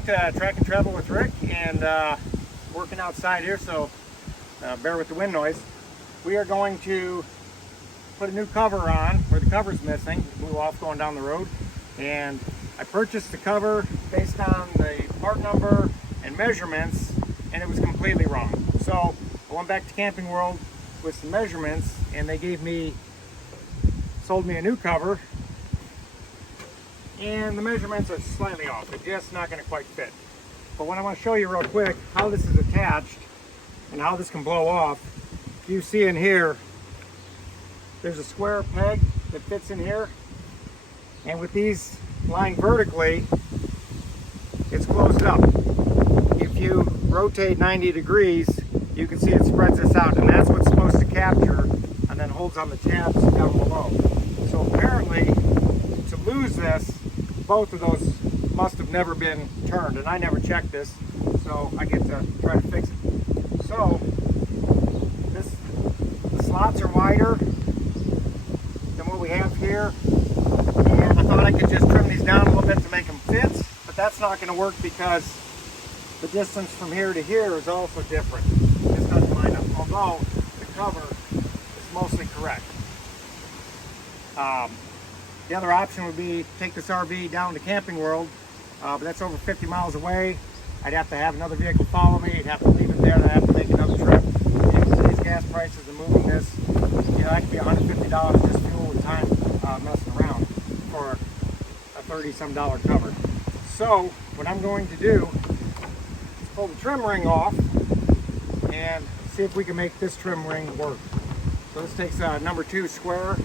back to Track and Travel with Rick, and working outside here, so bear with the wind noise. We are going to put a new cover on where the cover's missing. It blew off going down the road, and I purchased the cover based on the part number and measurements, and it was completely wrong. So I went back to Camping World with some measurements, and they sold me a new cover, and the measurements are slightly off. It's just not going to quite fit. But what I want to show you real quick, how this is attached and how this can blow off. You see in here, there's a square peg that fits in here, and with these lying vertically, it's closed up. If you rotate 90 degrees, you can see it spreads this out, and that's what's supposed to capture and then holds on the tabs down below. So apparently, to lose this, both of those must have never been turned, and I never checked this, so I get to try to fix it. So the slots are wider than what we have here, and I thought I could just trim these down a little bit to make them fit, but that's not going to work because the distance from here to here is also different. This doesn't line up, although the cover is mostly correct. The other option would be take this RV down to Camping World, but that's over 50 miles away. I'd have to have another vehicle follow me. I'd have to leave it there, and I'd have to make another trip. And with today's gas prices and moving this, that could be $150 just fuel and time messing around for a $30-some cover. So what I'm going to do is pull the trim ring off and see if we can make this trim ring work. So this takes a number 2 square.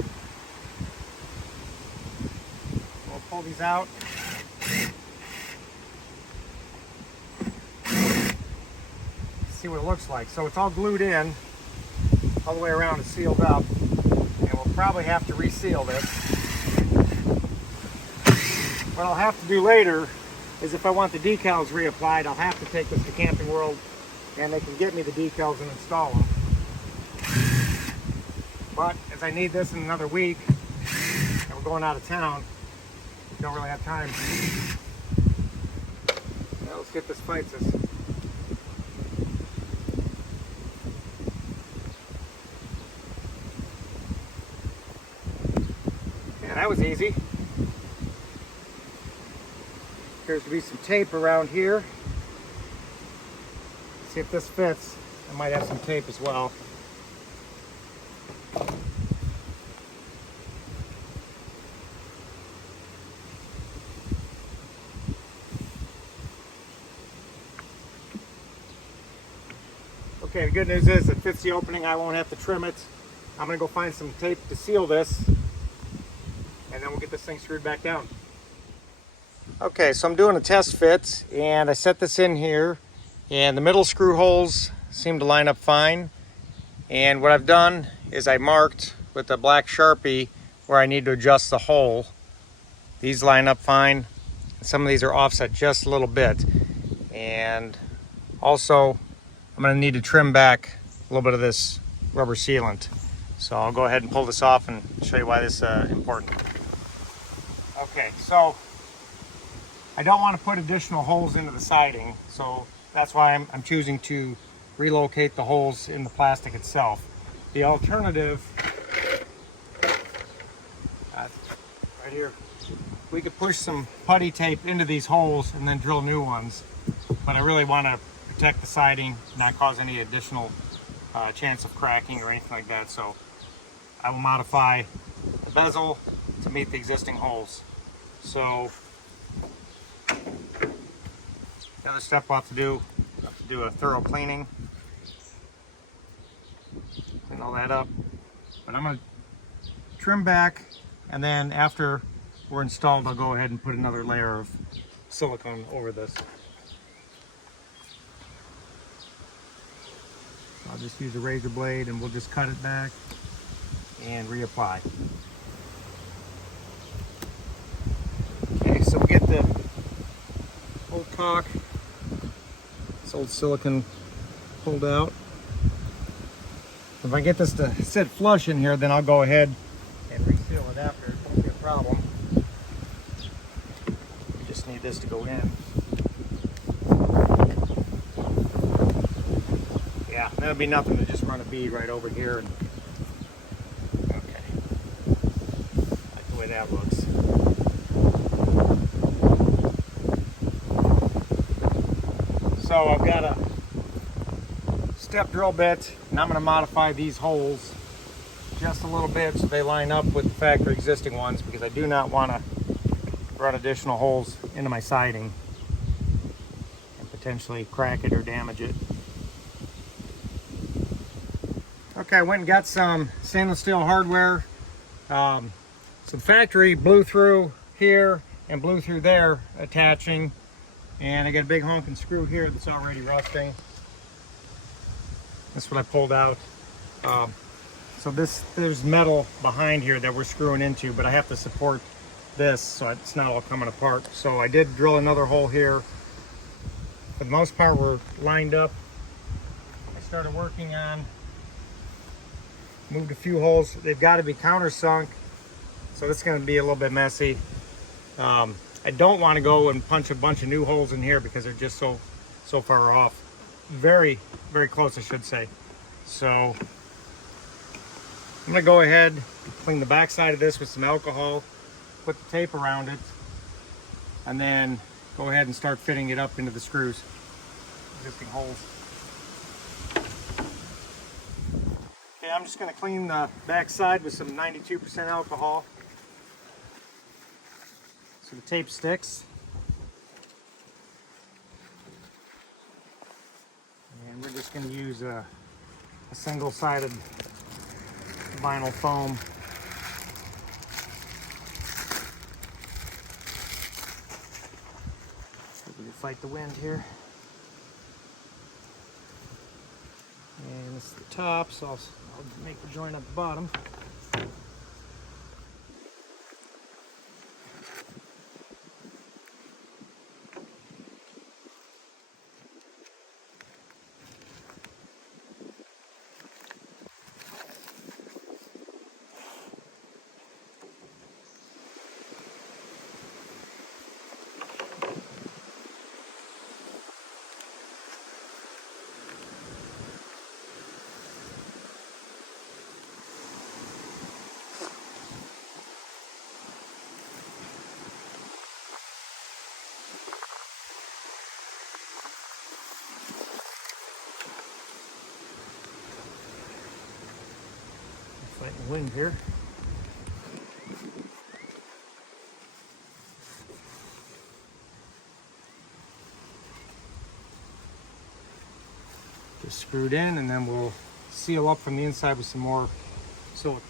We'll pull these out. See what it looks like. So it's all glued in all the way around. It's sealed up, and we'll probably have to reseal this. What I'll have to do later is, if I want the decals reapplied, I'll have to take this to Camping World, and they can get me the decals and install them. But as I need this in another week, and we're going out of town, don't really have time. Now let's get this fights us. Yeah, that was easy. Appears to be some tape around here. See if this fits. I might have some tape as well. Okay, the good news is it fits the opening. I won't have to trim it. I'm going to go find some tape to seal this, and then we'll get this thing screwed back down. Okay, so I'm doing a test fit, and I set this in here, and the middle screw holes seem to line up fine. And what I've done is I marked with a black Sharpie where I need to adjust the hole. These line up fine. Some of these are offset just a little bit. And also, I'm going to need to trim back a little bit of this rubber sealant. So I'll go ahead and pull this off and show you why this is important. Okay, so I don't want to put additional holes into the siding, so that's why I'm choosing to relocate the holes in the plastic itself. The alternative, right here, we could push some putty tape into these holes and then drill new ones, but I really want to protect the siding, not cause any additional chance of cracking or anything like that. So I will modify the bezel to meet the existing holes. So the other step we'll have to do a thorough cleaning, clean all that up. But I'm going to trim back, and then after we're installed, I'll go ahead and put another layer of silicone over this. I'll just use a razor blade, and we'll just cut it back and reapply. Okay, so we get the old caulk, this old silicone pulled out. If I get this to sit flush in here, then I'll go ahead and reseal it after. It won't be a problem. We just need this to go in. Yeah, that'll be nothing to just run a bead right over here. And, okay, like the way that looks. So I've got a step drill bit, and I'm going to modify these holes just a little bit so they line up with the factory existing ones, because I do not want to run additional holes into my siding and potentially crack it or damage it. Okay, I went and got some stainless steel hardware. So the factory blew through here and blew through there attaching, and I got a big honking screw here that's already rusting. That's what I pulled out. So there's metal behind here that we're screwing into, but I have to support this so it's not all coming apart. So I did drill another hole here. For the most part, we're lined up. I started working on, moved a few holes. They've got to be countersunk, so this is going to be a little bit messy. I don't want to go and punch a bunch of new holes in here because they're just so far off. Very, very close, I should say. So I'm going to go ahead, clean the back side of this with some alcohol, put the tape around it, and then go ahead and start fitting it up into the screws, existing holes. Okay, I'm just going to clean the back side with some 92% alcohol so the tape sticks. And we're just going to use a single-sided vinyl foam. So we can fight the wind here. And this is the top, so I'll make the joint at the bottom. Fighting the wind here. Just screwed in, and then we'll seal up from the inside with some more silicone.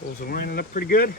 Holes are lining up pretty good.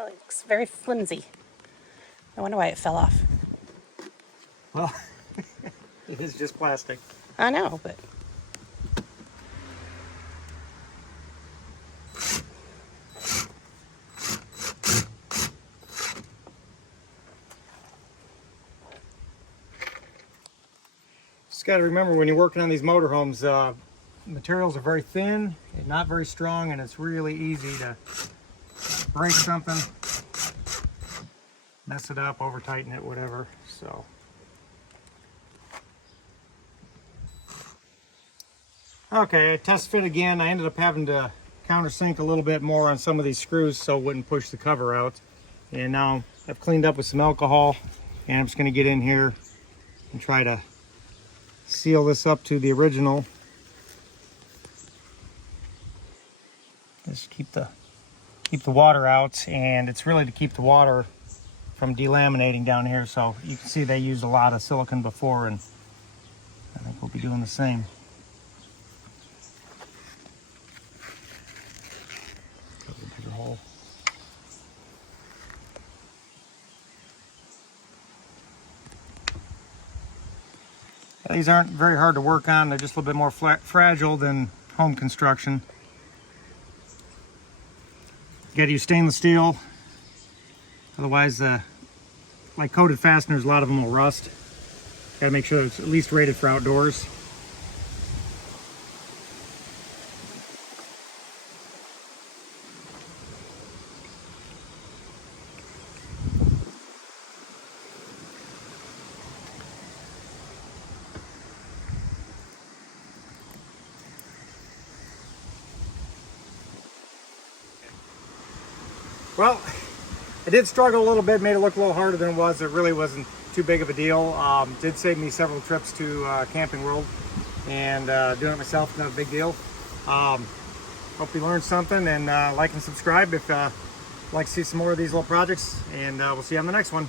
Oh, it looks very flimsy. I wonder why it fell off. Well, it is just plastic. I know, but Just got to remember when you're working on these motorhomes, materials are very thin and not very strong, and it's really easy to break something, mess it up, over tighten it, whatever. So Okay, I test fit again. I ended up having to countersink a little bit more on some of these screws so it wouldn't push the cover out. And now I've cleaned up with some alcohol, and I'm just going to get in here and try to seal this up to the original. Just keep the water out, and it's really to keep the water from delaminating down here. So you can see they used a lot of silicone before, and I think we'll be doing the same. Bigger hole. These aren't very hard to work on. They're just a little bit more fragile than home construction. You gotta use stainless steel. Otherwise, like coated fasteners, a lot of them will rust. Gotta make sure it's at least rated for outdoors. Well, I did struggle a little bit, made it look a little harder than it was. It really wasn't too big of a deal. Did save me several trips to Camping World, and doing it myself, not a big deal. Hope you learned something, and like and subscribe if you'd like to see some more of these little projects, and we'll see you on the next one.